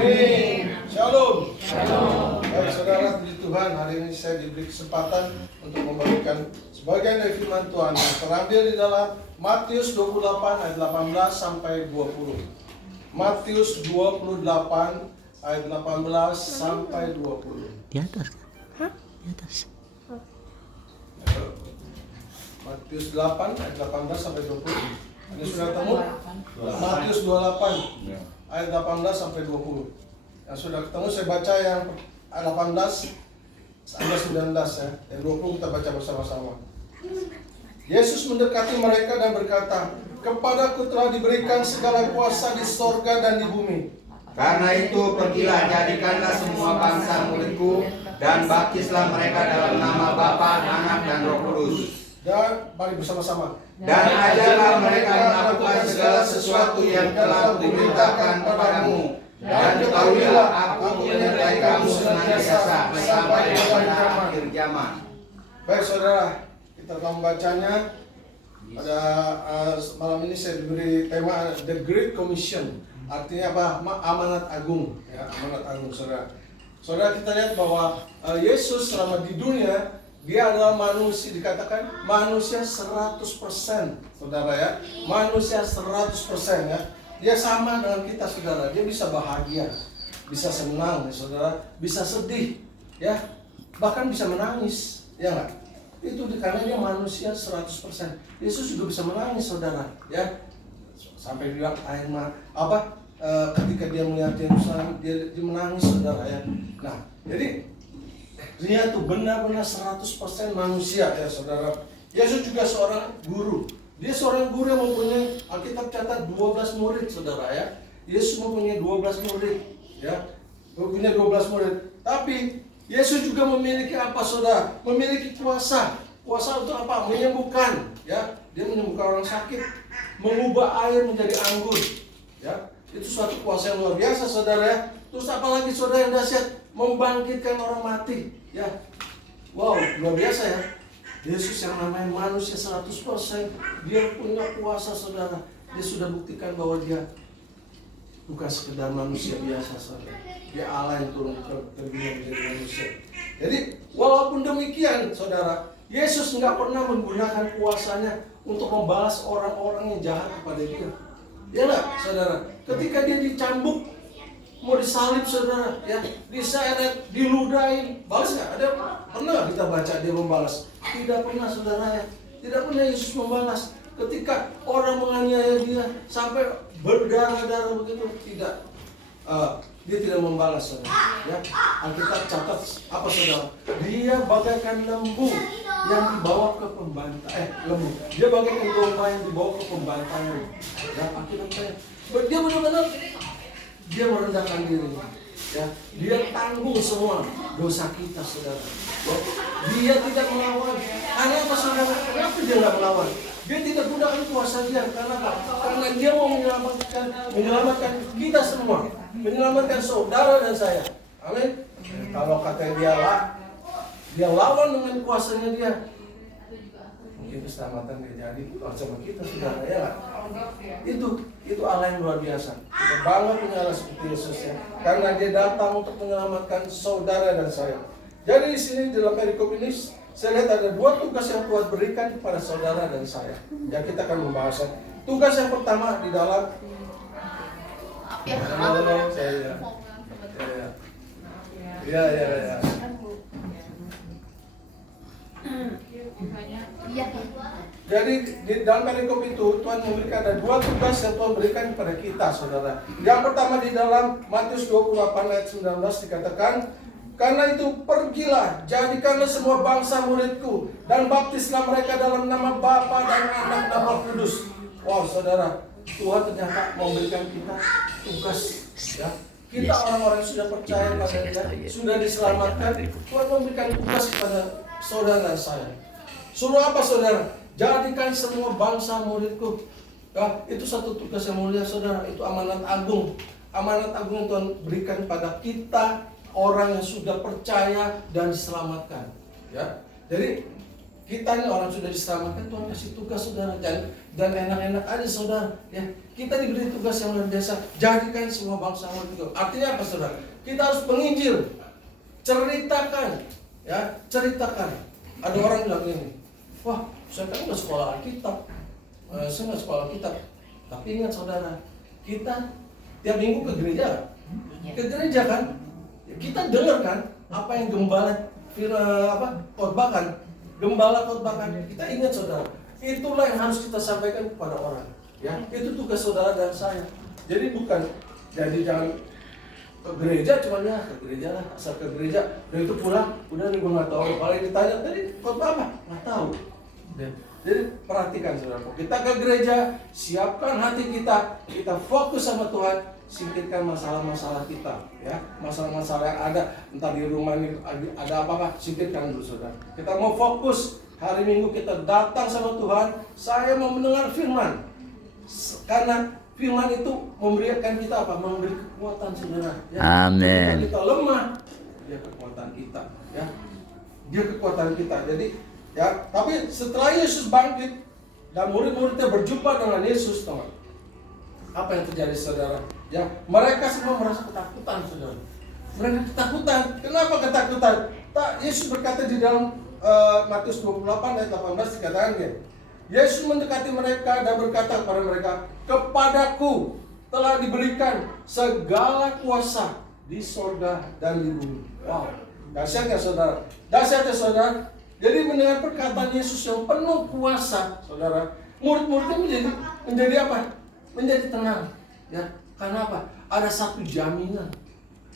Amin. Shalom. Baik saudara, puji Tuhan, hari ini saya diberi kesempatan untuk membagikan sebagian dari firman Tuhan yang terambil di dalam Matius 28 ayat 18 sampai 20. Matius 28 ayat 18 sampai 20. Di atas kan? Hah? Di atas. Matius 8 ayat 18 sampai 20. Ini sudah ketemu? Matius 28 ayat 18 sampai 20. Yang sudah ketemu saya baca yang ayat 18 sampai 19 ya. Yang 20 kita baca bersama-sama. Yesus mendekati mereka dan berkata, "Kepadaku telah diberikan segala kuasa di sorga dan di bumi. Karena itu pergilah, jadikanlah semua bangsa muridku, dan baptislah mereka dalam nama Bapa, Anak, dan Roh Kudus. Dan mari bersama-sama. Dan ajarlah mereka melakukan segala sesuatu yang telah kuperintahkan kepadamu. Dan ketahuilah, aku menyertai kamu senantiasa sampai pada akhir zaman." Baik saudara, kita akan membacanya. Pada malam ini saya diberi tema The Great Commission. Artinya apa? Amanat agung, ya, amanat agung saudara. Saudara, kita lihat bahwa Yesus selama di dunia, dia adalah manusia, dikatakan manusia 100%, saudara ya. Manusia 100% ya. Dia sama dengan kita saudara. Dia bisa bahagia, bisa senang ya, saudara, bisa sedih ya. Bahkan bisa menangis, ya enggak? Itu karena dia manusia 100%. Yesus juga bisa menangis saudara ya. Sampai bilang air mata ketika dia melihat Yerusalem, dia menangis saudara ya. Nah, jadi dia tuh benar-benar 100% manusia ya saudara. Yesus juga seorang guru. Dia seorang guru yang mempunyai, Alkitab catat 12 murid saudara ya. Yesus mempunyai 12 murid ya. Mempunyai 12 murid. Tapi Yesus juga memiliki apa saudara? Memiliki kuasa. Kuasa untuk apa? Menyembuhkan ya. Dia menyembuhkan orang sakit, mengubah air menjadi anggur ya. Itu suatu kuasa yang luar biasa saudara ya. Terus apalagi saudara yang dahsyat, membangkitkan orang mati ya. Wow, luar biasa ya. Yesus yang namanya manusia 100%, dia punya kuasa saudara. Dia sudah buktikan bahwa dia bukan sekedar manusia biasa saudara. Dia Allah yang turun ke dunia menjadi manusia. Jadi walaupun demikian saudara, Yesus nggak pernah menggunakan kuasanya untuk membalas orang-orang yang jahat kepada dia. Ya nggak saudara? Ketika dia dicambuk, mau disalib saudara, ya, diseret, diludahin, balas nggak? Ada pernah kita baca dia membalas? Tidak pernah saudara ya. Tidak pernah Yesus membalas. Ketika orang menganiaya dia sampai berdarah-darah begitu, tidak. Dia tidak membalas saudara. Ya, Alkitab catat apa saudara? Dia bagaikan lembu yang dibawa ke pembantaian. Lembu. Dia bagaikan domba yang dibawa ke pembantaian. Ya, Alkitab catat. Dia benar-benar dia merendahkan dirinya, ya. Dia tanggung semua dosa kita, saudara. Ya. Dia tidak melawan. Karena apa, saudara? Kenapa dia tidak melawan? Dia tidak gunakan kuasa dia. Karena apa? Karena dia mau menyelamatkan kita semua, menyelamatkan saudara dan saya. Amin. Kalau kata dia lawan dengan kuasanya dia, mungkin keselamatan dia jadi sama kita saudara ya. Itu Allah yang luar biasa. Kita bangga punya Allah seperti Yesus ya. Karena dia datang untuk menyelamatkan saudara dan saya. Jadi di sini dalam perikop ini saya lihat ada dua tugas yang Tuhan berikan kepada saudara dan saya. Ya kita akan membahasnya. Tugas yang pertama di dalam Ya. Jadi di dalam perikop itu Tuhan memberikan ada dua tugas yang Tuhan berikan kepada kita saudara. Yang pertama di dalam Matius 28 ayat 19 dikatakan, "Karena itu pergilah, jadikanlah semua bangsa muridku, dan baptislah mereka dalam nama Bapa dan Anak dan Roh Kudus." Wow saudara, Tuhan ternyata memberikan kita tugas ya. Kita orang-orang yang sudah percaya pada Dia, sudah diselamatkan, Tuhan memberikan tugas kepada saudara dan saya. Suruh apa saudara? Jadikan semua bangsa muridku. Ya, itu satu tugas yang mulia saudara. Itu amanat agung. Amanat agung yang Tuhan berikan pada kita, orang yang sudah percaya dan diselamatkan. Ya, jadi Kita ini orang sudah diselamatkan, Tuhan kasih tugas saudara, dan enak-enak aja saudara. Ya, kita diberi tugas yang luar biasa. Jadikan semua bangsa itu. Artinya apa saudara? Kita harus penginjil, ceritakan, ya, ceritakan. Ada orang bilang ini, wah, saya kan nggak sekolah Alkitab, saya nggak sekolah Alkitab. Tapi ingat saudara, kita tiap minggu ke gereja kan? Kita dengar kan apa yang gembala khotbahkan. Kita ingat saudara, itulah yang harus kita sampaikan kepada orang. Ya, itu tugas saudara dan saya. Jadi jangan ke gereja cuma ya ke gereja lah, asal ke gereja. Dan itu pulang, udah nih gue nggak tahu. Kalau ditanya tadi khotbah apa, nggak tahu. Jadi perhatikan saudara, kita ke gereja, siapkan hati kita fokus sama Tuhan, singkirkan masalah-masalah kita, ya, masalah-masalah yang ada, entah di rumah ini ada apa-apa, singkirkan dulu saudara. Kita mau fokus, hari Minggu kita datang sama Tuhan, saya mau mendengar firman, karena firman itu memberikan kita apa? Memberi kekuatan saudara. Ya. Amin. Kita lemah, dia kekuatan kita, ya, dia kekuatan kita. Jadi ya, tapi setelah Yesus bangkit dan murid-muridnya berjumpa dengan Yesus, teman, apa yang terjadi saudara? Ya, mereka semua merasa ketakutan saudara. Mereka ketakutan. Kenapa ketakutan? Yesus berkata di dalam Matius 28 ayat 18 dikatakan ya, Yesus mendekati mereka dan berkata kepada mereka, kepadaku telah diberikan segala kuasa di sorga dan di bumi. Wow, dahsyat ya saudara. Dahsyat ya saudara. Jadi mendengar perkataan Yesus yang penuh kuasa, saudara, murid-muridnya menjadi apa? Menjadi tenang. Ya, karena apa? Ada satu jaminan.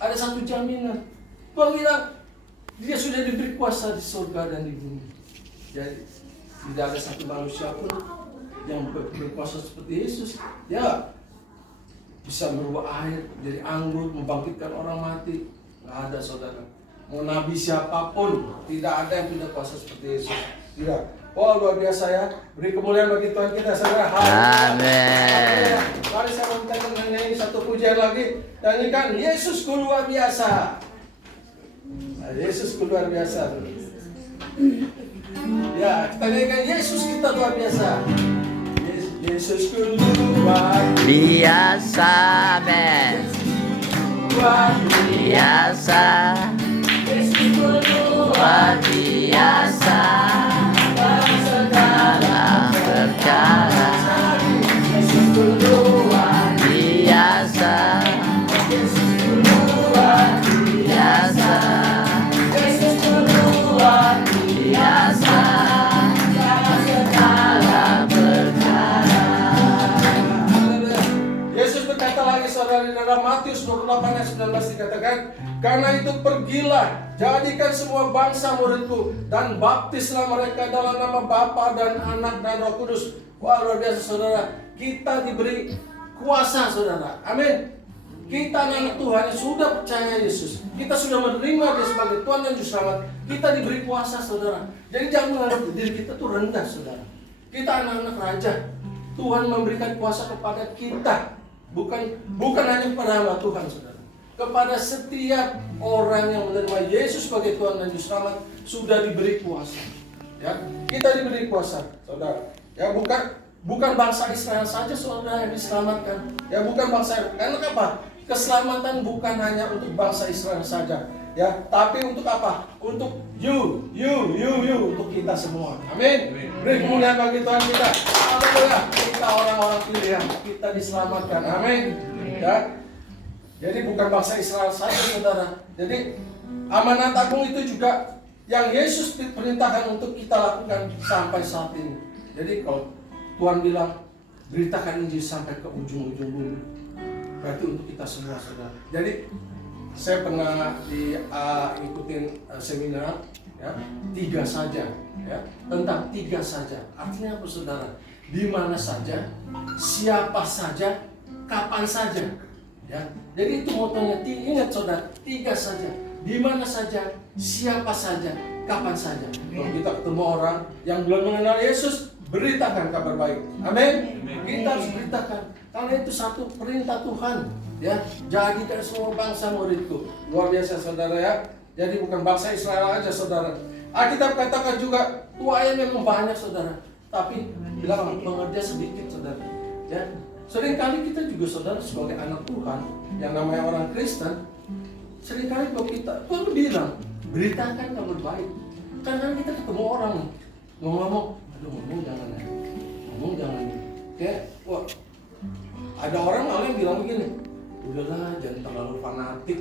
Ada satu jaminan. Tuhan bilang, dia sudah diberi kuasa di surga dan di bumi. Jadi tidak ada satu manusia pun yang berkuasa seperti Yesus. Ya, bisa merubah air jadi anggur, membangkitkan orang mati. Nggak ada saudara. Mau nabi siapapun, tidak ada yang punya kuasa seperti Yesus. Tidak. Oh, luar biasa ya. Beri kemuliaan bagi Tuhan kita saudara. Amin. Mari saya minta menyanyi satu pujian lagi. Nyanyikan Yesusku luar biasa. Nah, Yesusku luar biasa. Ya, kita nyanyikan Yesus kita luar biasa. Yesusku luar Biasa, amin. luar Biasa, luar biasa dalam perkara. Luar biasa, luar biasa, luar biasa dalam perkara. Yesus berkata lagi saudara di dalam Matius 28 ayat 19 dikatakan, karena itu pergilah, jadikan semua bangsa muridku dan baptislah mereka dalam nama Bapa dan Anak dan Roh Kudus. Wah, luar biasa saudara, kita diberi kuasa saudara. Amin. Kita anak Tuhan yang sudah percaya Yesus, kita sudah menerima Dia sebagai Tuhan dan Juru Selamat. Kita diberi kuasa saudara. Jadi jangan menganggap diri kita tuh rendah saudara. Kita anak-anak raja. Tuhan memberikan kuasa kepada kita, bukan hanya kepada hamba Tuhan saudara. Kepada setiap orang yang menerima Yesus sebagai Tuhan dan Juru Selamat sudah diberi kuasa. Ya, kita diberi kuasa, saudara. Ya, bukan bangsa Israel saja saudara yang diselamatkan. Ya, bukan bangsa. Karena apa? Keselamatan bukan hanya untuk bangsa Israel saja, ya, tapi untuk apa? Untuk you, untuk kita semua. Amin. Beri kemuliaan bagi Tuhan kita. Haleluya. Kita orang-orang pilihan, kita diselamatkan. Amin. Ya. Jadi bukan bangsa Israel saja saudara. Jadi amanat agung itu juga yang Yesus perintahkan untuk kita lakukan sampai saat ini. Jadi kalau Tuhan bilang beritakan Injil sampai ke ujung-ujung bumi, berarti untuk kita semua saudara. Jadi saya pernah ikutin seminar ya, 3 saja ya, tentang 3 saja. Artinya apa saudara? Di mana saja, siapa saja, kapan saja. Ya, jadi itu motonya, ingat saudara, 3 saja. Di mana saja, siapa saja, kapan saja. Kalau kita ketemu orang yang belum mengenal Yesus, beritakan kabar baik. Amin. Kita harus beritakan, karena itu satu perintah Tuhan. Ya, jadikan semua bangsa muridku. Luar biasa saudara ya. Jadi bukan bangsa Israel aja saudara. Alkitab katakan juga Tuanya memang banyak saudara, tapi bilang pengerja sedikit saudara. Ya, seringkali kita juga saudara sebagai anak Tuhan, yang namanya orang Kristen, seringkali kalau kita Tuhan bilang beritakan kabar baik. Karena kita ketemu orang ngomong, aduh ngomong jangan ya, ngomong jangan. Kayak, wah, ada orang malah yang bilang begini, udahlah jangan terlalu fanatik.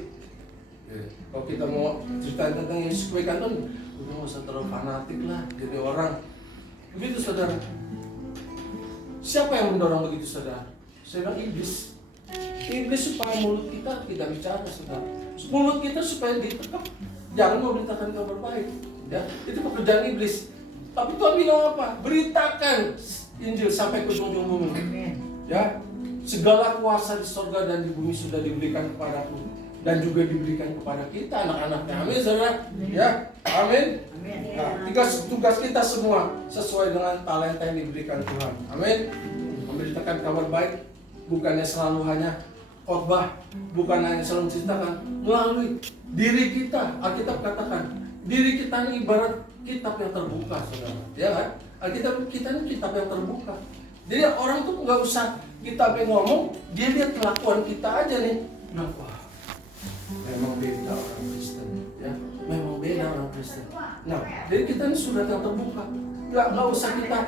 Ya, kalau kita mau cerita tentang Yesus kebaikan Tuhan, udah nggak usah terlalu fanatik lah jadi orang. Begitu saudara. Siapa yang mendorong begitu saudara? Saya bilang iblis. Iblis supaya mulut kita tidak bicara saudara. Mulut kita supaya ditekap, jangan memberitakan kabar baik. Ya, itu pekerjaan iblis. Tapi Tuhan bilang apa? Beritakan Injil sampai ke ujung bumi. Ya, segala kuasa di surga dan di bumi sudah diberikan kepadaku dan juga diberikan kepada kita anak-anaknya. Amin saudara. Ya, amin. Nah, tugas kita semua sesuai dengan talenta yang diberikan Tuhan. Amin. Memberitakan kabar baik bukannya selalu hanya khotbah, bukan hanya selalu menceritakan, melalui diri kita. Alkitab katakan diri kita ini ibarat kitab yang terbuka saudara. Ya kan? Alkitab kita ini kitab yang terbuka. Jadi orang tuh nggak usah kita ngomong, dia lihat kelakuan kita aja nih. Nah, wah, memang beda orang Kristen, ya, memang beda orang Kristen. Nah, jadi kita ini sudah yang terbuka, nggak usah kita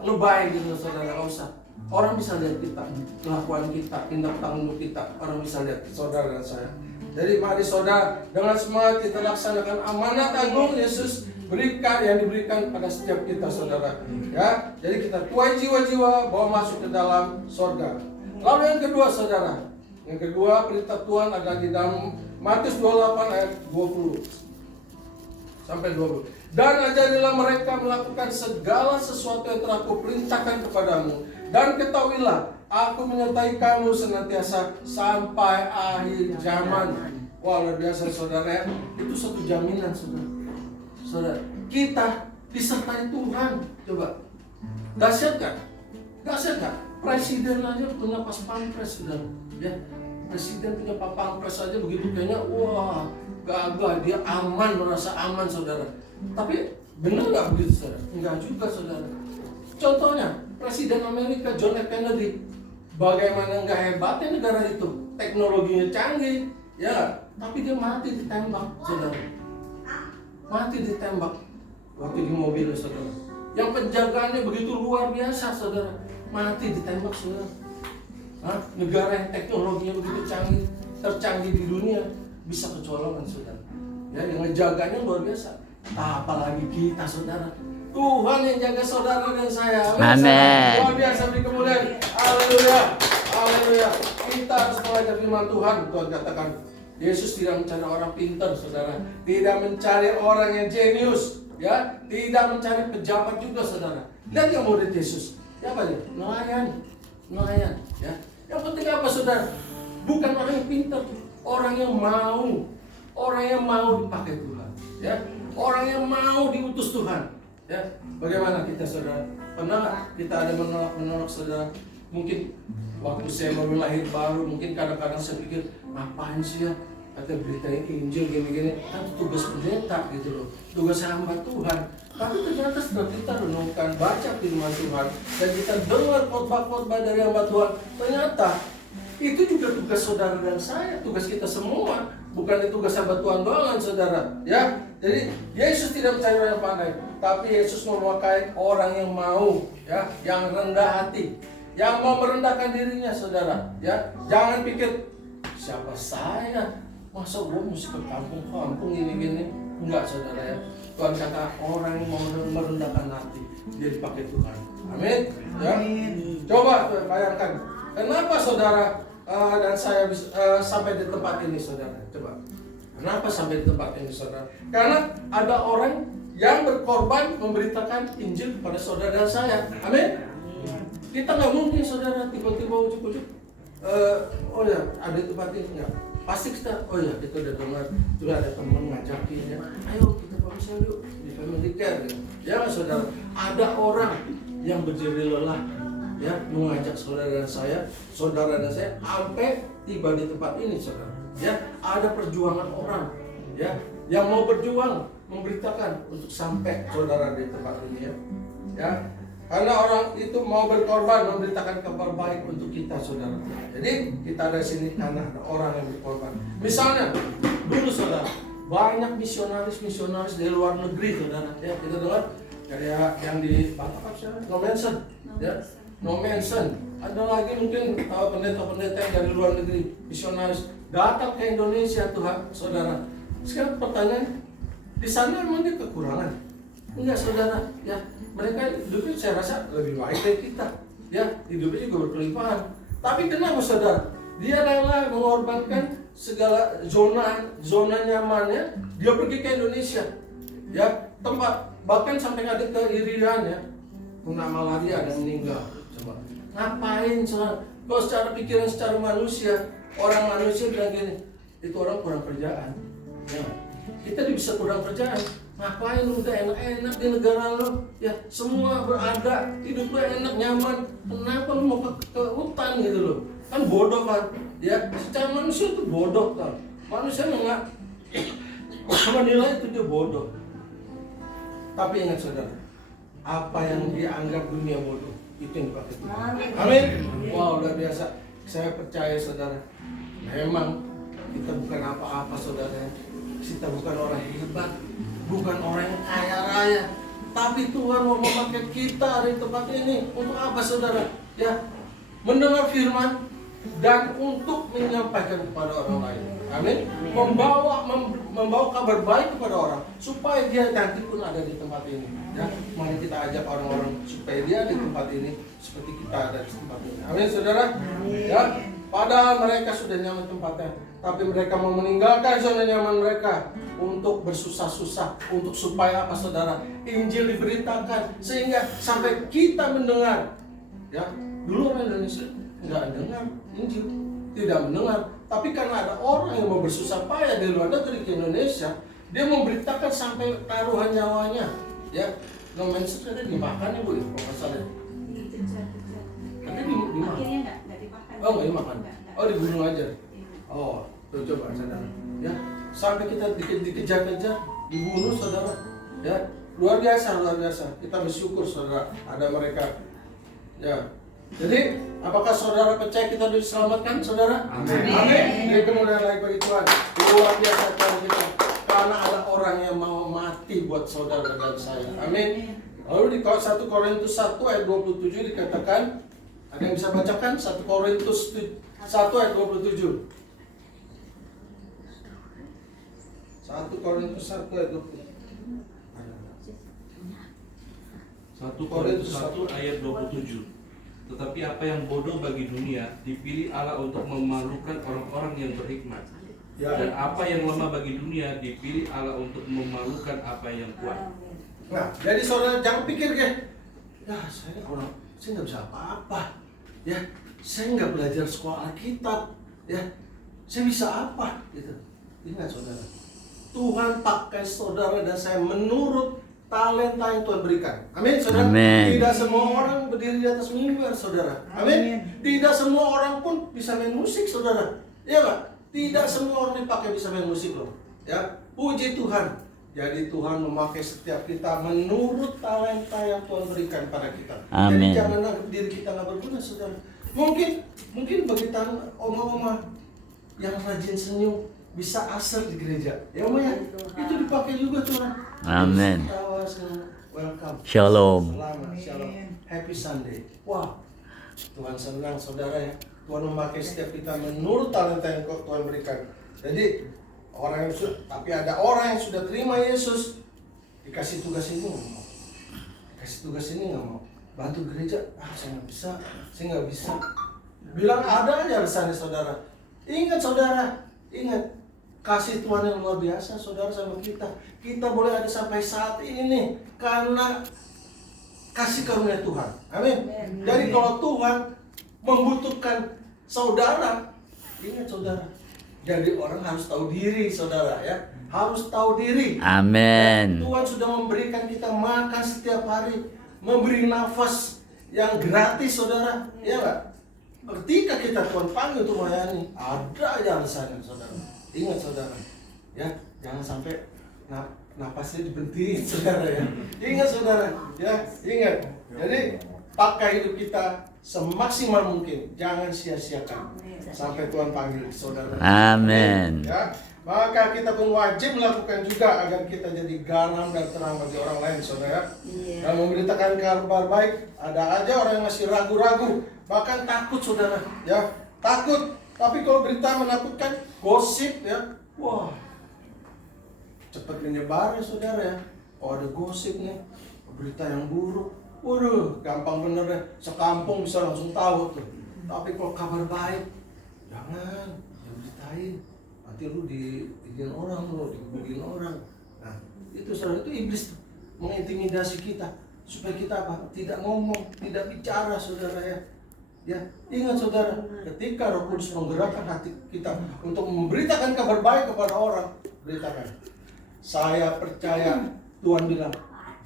lebay gitu saudara, nggak usah. Orang bisa lihat kita, kelakuan kita, tindak tanduk kita, orang bisa lihat saudara dan saya. Jadi mari saudara dengan semangat kita laksanakan amanat agung Yesus berikan yang diberikan pada setiap kita saudara. Ya, jadi kita tuai jiwa-jiwa bawa masuk ke dalam surga. Lalu yang kedua saudara, yang kedua perintah Tuhan ada di dalam Matius 28 ayat 20 sampai 20. Dan ajarilah mereka melakukan segala sesuatu yang telah kuperintahkan kepadamu. Dan ketahuilah, aku menyertai kamu senantiasa sampai akhir zaman. Wah, luar biasa saudara ya. Itu satu jaminan saudara. Saudara, kita disertai Tuhan. Coba, dahsyat gak? Dahsyat gak? Presiden aja punya pas pampres saudara. Ya, presiden punya pas pampres aja begitu kayaknya, wah, gagah, dia aman, merasa aman saudara. Tapi benar nggak begitu saudara? Enggak juga saudara. Contohnya, Presiden Amerika John F. Kennedy, bagaimana nggak hebatnya negara itu, teknologinya canggih, ya, tapi dia mati ditembak, saudara. Mati ditembak waktu di mobil, saudara. Yang penjagaannya begitu luar biasa, saudara. Mati ditembak, saudara. Hah? Negara yang teknologinya begitu canggih, tercanggih di dunia, bisa kecolongan, saudara. Ya, yang ngejaganya luar biasa. Apalagi kita, saudara. Tuhan yang jaga saudara dan saya. Amin. Luar biasa beri kemuliaan. Haleluya. Haleluya. Kita harus belajar firman Tuhan. Tuhan katakan, Yesus tidak mencari orang pintar, saudara. Tidak mencari orang yang jenius, ya. Tidak mencari pejabat juga, saudara. Lihat yang murid Yesus. Ya apa dia? Nelayan. Nelayan, ya. Yang penting apa, saudara? Bukan orang yang pintar, orang yang mau. Orang yang mau dipakai Tuhan, ya. Orang yang mau diutus Tuhan. Ya, bagaimana kita saudara? Pernah kita ada menolak saudara? Mungkin waktu saya baru lahir baru, mungkin kadang-kadang saya pikir ngapain sih ya? Kata beritain Injil gini-gini, kan tugas pendeta gitu loh, tugas hamba Tuhan. Tapi ternyata setelah kita renungkan, baca firman Tuhan, dan kita dengar khotbah-khotbah dari hamba Tuhan, ternyata itu juga tugas saudara dan saya, tugas kita semua, bukan tugas hamba Tuhan doang, saudara. Ya, jadi Yesus tidak mencari orang yang pandai, tapi Yesus memakai orang yang mau, ya, yang rendah hati, yang mau merendahkan dirinya, saudara. Ya, jangan pikir siapa saya, masa gue mesti ke kampung-kampung gini-gini. Enggak, saudara ya. Tuhan kata orang yang mau merendahkan hati, dia dipakai Tuhan. Amin. Ya. Coba bayangkan, kenapa saudara dan saya sampai di tempat ini, saudara? Coba. Kenapa sampai di tempat ini, saudara? Karena ada orang yang berkorban memberitakan Injil kepada saudara dan saya. Amin. Kita nggak mungkin, saudara, tiba-tiba ujuk-ujuk. Oh ya, ada di tempat ini nggak? Pasti kita, oh ya, kita udah dengar, juga ada teman ngajakin ya. Ayo kita bangsa yuk di Family Care. Ya, saudara. Ada orang yang berdiri lelah, ya, mengajak saudara dan saya sampai tiba di tempat ini, saudara. Ya, ada perjuangan orang, ya, yang mau berjuang memberitakan untuk sampai saudara di tempat ini ya. Ya, karena orang itu mau berkorban memberitakan kabar baik untuk kita saudara. Jadi kita ada sini karena ada orang yang berkorban. Misalnya dulu saudara, banyak misionaris dari luar negeri saudara. Ya, kita dengar kayak yang di Batak siapa? No Mention. Ya, No Mention. Ada lagi mungkin pendeta-pendeta yang dari luar negeri, misionaris datang ke Indonesia Tuhan, saudara. Sekarang pertanyaan, di sana memang dia kekurangan? Enggak saudara, ya mereka hidupnya saya rasa lebih baik dari kita, ya hidupnya juga berkelimpahan. Tapi kenapa saudara? Dia rela mengorbankan segala zona nyamannya, dia pergi ke Indonesia, ya tempat bahkan sampai ada keirian ya, kena malaria dan meninggal. Coba ngapain saudara? Kalau secara pikiran secara manusia, orang manusia bilang gini, itu orang kurang kerjaan. Ya, kita bisa kurang kerjaan. Ngapain lu udah enak-enak di negara lu? Ya semua berada, hidup lu enak nyaman. Kenapa lu mau ke hutan gitu loh? Kan bodoh kan? Ya secara manusia itu bodoh kan? Manusia nggak menilai itu dia bodoh. Tapi ingat saudara, apa yang dianggap dunia bodoh itu yang dipakai Tuhan. Amin. Wow, luar biasa. Saya percaya saudara, memang kita bukan apa-apa saudara. Kita bukan orang hebat, bukan orang yang kaya raya, tapi Tuhan mau memakai kita di tempat ini untuk apa saudara? Ya, mendengar firman dan untuk menyampaikan kepada orang lain. Amin. Membawa kabar baik kepada orang supaya dia nanti pun ada di tempat ini. Ya, mari kita ajak orang-orang supaya dia di tempat ini seperti kita ada di tempat ini. Amin saudara. Ya, padahal mereka sudah nyaman tempatnya, tapi mereka mau meninggalkan zona nyaman mereka untuk bersusah-susah, untuk supaya apa saudara? Injil diberitakan sehingga sampai kita mendengar. Ya, dulu orang Indonesia nggak dengar Injil, tidak mendengar. Tapi karena ada orang yang mau bersusah payah dari luar negeri ke Indonesia, dia memberitakan sampai taruhan nyawanya. Ya, No Mention ada dimakan ya bu, kalau nggak salah. Tapi dimakan. Nggak dimakan. Oh nggak dimakan. Oh dibunuh aja. Oh, tuh coba saudara. Ya, sampai kita dikejar-kejar, dibunuh saudara. Ya, luar biasa. Kita bersyukur saudara ada mereka. Ya. Jadi, apakah saudara percaya kita diselamatkan, saudara? Amin. Amin. Jadi kemudian lagi bagi Tuhan. Luar biasa Tuhan kita. Karena ada orang yang mau mati buat saudara dan saya. Amin. Lalu di 1 Korintus 1 ayat 27 dikatakan, ada yang bisa bacakan? 1 Korintus 1 ayat 27. 1 Korintus 1 ayat 27. 1 Korintus 1 ayat 27. Tetapi apa yang bodoh bagi dunia dipilih Allah untuk memalukan orang-orang yang berhikmat. Ya. Dan apa yang lemah bagi dunia dipilih Allah untuk memalukan apa yang kuat. Nah, jadi saudara jangan pikir kayak, ya saya nggak bisa apa-apa, ya saya nggak belajar sekolah Alkitab, ya saya bisa apa, gitu. Ingat saudara, Tuhan pakai saudara dan saya menurut talenta yang Tuhan berikan. Amin, saudara. Amin. Tidak semua orang berdiri di atas mimbar, saudara. Amin. Tidak semua orang pun bisa main musik, saudara. Iya nggak? Tidak semua orang dipakai bisa main musik loh. Ya, puji Tuhan. Jadi Tuhan memakai setiap kita menurut talenta yang Tuhan berikan pada kita. Amin. Jadi jangan anggap diri kita nggak berguna, saudara. Mungkin bagi oma-oma yang rajin senyum bisa asal di gereja. Ya oma ya, itu dipakai juga Tuhan. Amin. Welcome. Shalom. Selamat, shalom. Happy Sunday. Wah, Tuhan senang saudara ya. Tuhan memakai setiap kita menurut talenta yang Tuhan berikan. Jadi tapi ada orang yang sudah terima Yesus, dikasih tugas ini nggak mau. Dikasih tugas ini nggak mau. Bantu gereja, saya nggak bisa, saya nggak bisa. Bilang ada aja alasannya saudara. Ingat saudara, ingat. Kasih Tuhan yang luar biasa saudara sama kita. Kita boleh ada sampai saat ini karena kasih karunia Tuhan. Amin. Jadi kalau Tuhan membutuhkan saudara, ingat saudara. Jadi orang harus tahu diri saudara ya. Harus tahu diri. Amin. Tuhan sudah memberikan kita makan setiap hari, memberi nafas yang gratis saudara. Ya enggak? Ketika kita Tuhan panggil untuk melayani, ada aja alasannya saudara. Ingat saudara, ya jangan sampai napasnya diberhentiin, saudara ya. Ingat saudara, ya ingat. Jadi pakai hidup kita semaksimal mungkin, jangan sia-siakan sampai Tuhan panggil saudara. Amin. Ya, maka kita pun wajib melakukan juga agar kita jadi garam dan terang bagi orang lain, saudara. Dan memberitakan kabar baik. Ada aja orang yang masih ragu-ragu, bahkan takut, saudara. Ya, takut. Tapi kalau berita menakutkan, gosip, ya, wah, cepat menyebar, ya, saudara ya. Oh, ada gosip nih, berita yang buruk. Waduh, gampang bener deh. Sekampung bisa langsung tahu tuh. Tapi kalau kabar baik, jangan beritain. Nanti lu digigin orang, lu digebukin orang. Nah, itu saudara, itu iblis tuh, mengintimidasi kita supaya kita apa? Tidak ngomong, tidak bicara, saudara ya. Ya, ingat saudara, ketika Roh Kudus menggerakkan hati kita untuk memberitakan kabar baik kepada orang, beritakan. Saya percaya, Tuhan bilang,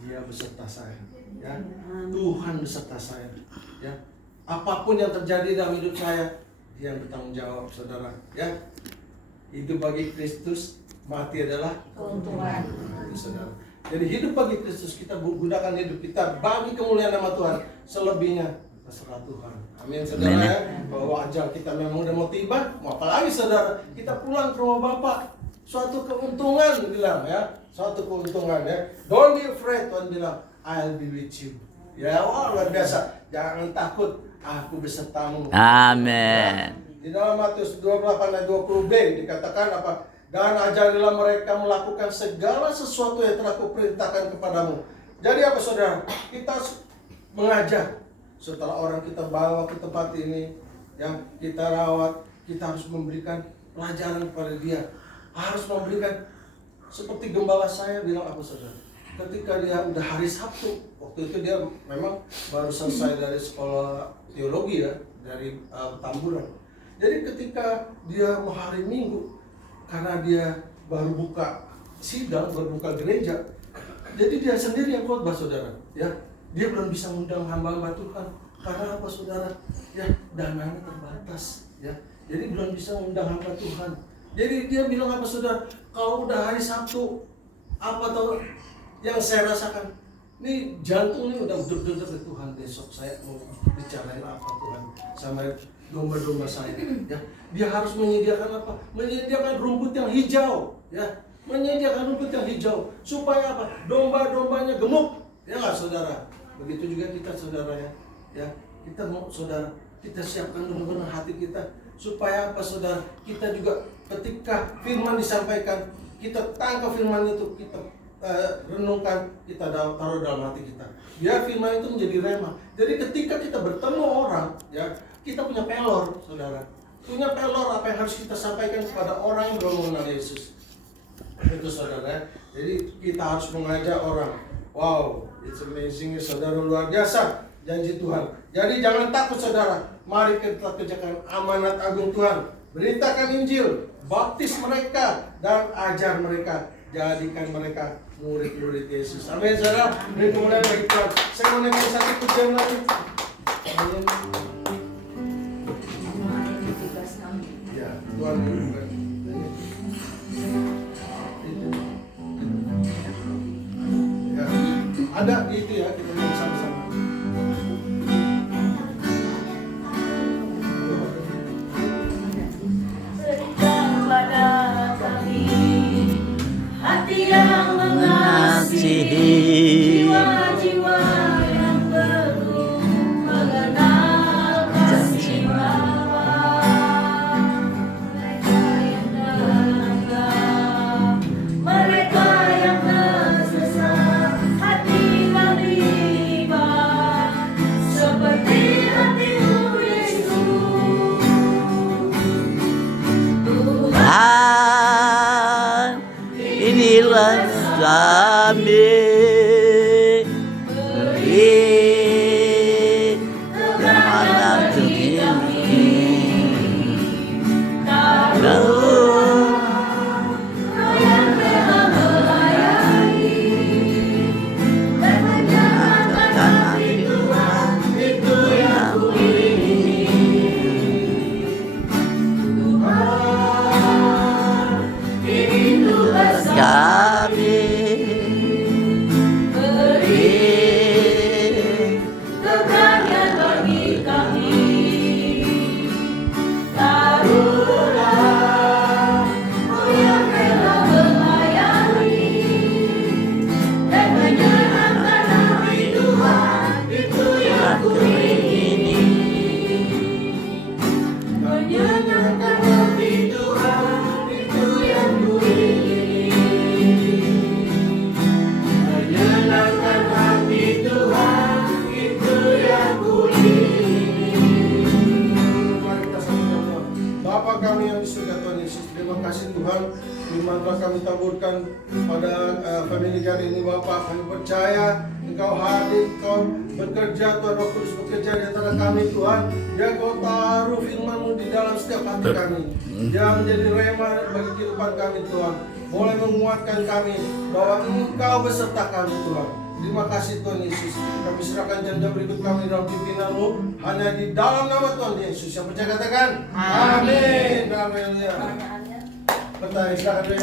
dia beserta saya. Ya, Tuhan beserta saya. Ya, apapun yang terjadi dalam hidup saya, dia yang bertanggung jawab, saudara. Ya, hidup bagi Kristus, mati adalah keuntungan. Saudara. Jadi hidup bagi Kristus, kita gunakan hidup kita bagi kemuliaan nama Tuhan. Selebihnya terserah Tuhan. Amin, saudara. Ya, bahwa ajal kita memang udah mau tiba, mau apa lagi, saudara? Kita pulang ke rumah Bapak. Suatu keuntungan, bilang ya, suatu keuntungan ya. Don't be afraid, Tuhan bilang, I'll be with you. Ya, wah, luar biasa. Jangan takut, aku besertamu. Amin. Di dalam Matius 28 ayat 20b dikatakan apa? Dan ajarilah mereka melakukan segala sesuatu yang telah kuperintahkan kepadamu. Jadi apa, saudara? Kita mengajar. Setelah orang kita bawa ke tempat ini, yang kita rawat, kita harus memberikan pelajaran kepada dia. Harus memberikan, seperti gembala saya bilang apa, saudara? Ketika dia udah hari Sabtu, waktu itu dia memang baru selesai dari sekolah teologi ya, dari Tamburan. Jadi ketika dia mau hari Minggu, karena dia baru buka sidang, baru buka gereja, jadi dia sendiri yang khotbah, saudara. Ya, dia belum bisa mengundang hamba-hamba Tuhan. Karena apa, saudara? Ya, dananya terbatas. Ya, jadi belum bisa mengundang hamba Tuhan. Jadi dia bilang apa, saudara? Kalau udah hari Sabtu, apa tahu yang saya rasakan? Ini jantung ini udah deg-degan ke Tuhan. Besok saya mau bicarain apa Tuhan sama domba-domba saya. Ya, dia harus menyediakan apa? Menyediakan rumput yang hijau. Ya, menyediakan rumput yang hijau supaya apa? Domba-dombanya gemuk. Ya nggak, saudara? Begitu juga kita, saudara ya. Ya, kita mau, saudara, kita siapkan benar-benar hati kita supaya apa, saudara? Kita juga ketika firman disampaikan, kita tangkap firman itu, kita renungkan, kita taruh dalam hati kita. Biar firman itu menjadi rema. Jadi ketika kita bertemu orang, ya, kita punya pelor, saudara. Punya pelor apa yang harus kita sampaikan kepada orang yang belum mengenal Yesus. Itu, saudara. Jadi kita harus mengajak orang. Wow, it's amazing, saudara, luar biasa janji Tuhan. Jadi jangan takut, saudara. Mari kita kerjakan amanat agung Tuhan. Beritakan Injil, baptis mereka dan ajar mereka. Jadikan mereka murid-murid Yesus. Amin, saudara. Beri kemuliaan bagi Tuhan. Saya mau nyanyi satu pujian lagi. Amin. Ya, Tuhan berkati. Ya, ada itu ya, kita nyanyi sama-sama. Yang mengasihi jiwa-jiwa yang perlu mengenal kasih Bapa. Mereka yang terluka, mereka yang tersesat, hati kami tiba seperti hatimu Yesus. Tuhan, inilah kami, beri kemana kami, Roh yang telah melayani dan menyatakan hati Tuhan, itu yang kuingini. Tuhan, ini tugas kami. kasih Tuhan, firman telah kami taburkan pada family kami ini Bapak. Kami percaya Engkau hadir, Engkau bekerja, Tuhan Roh Kudus bekerja di antara kami Tuhan. Ya Kau taruh firman-Mu di dalam setiap hati kami. Dia menjadi rema bagi kehidupan kami Tuhan. Boleh menguatkan kami bahwa Engkau beserta kami Tuhan. Terima kasih Tuhan Yesus. Kami serahkan jam-jam berikut kami dalam pimpinan-Mu. Hanya di dalam nama Tuhan Yesus. Yang percaya katakan amin. Amin. Pertanyaannya Pertanyaan silakan ya.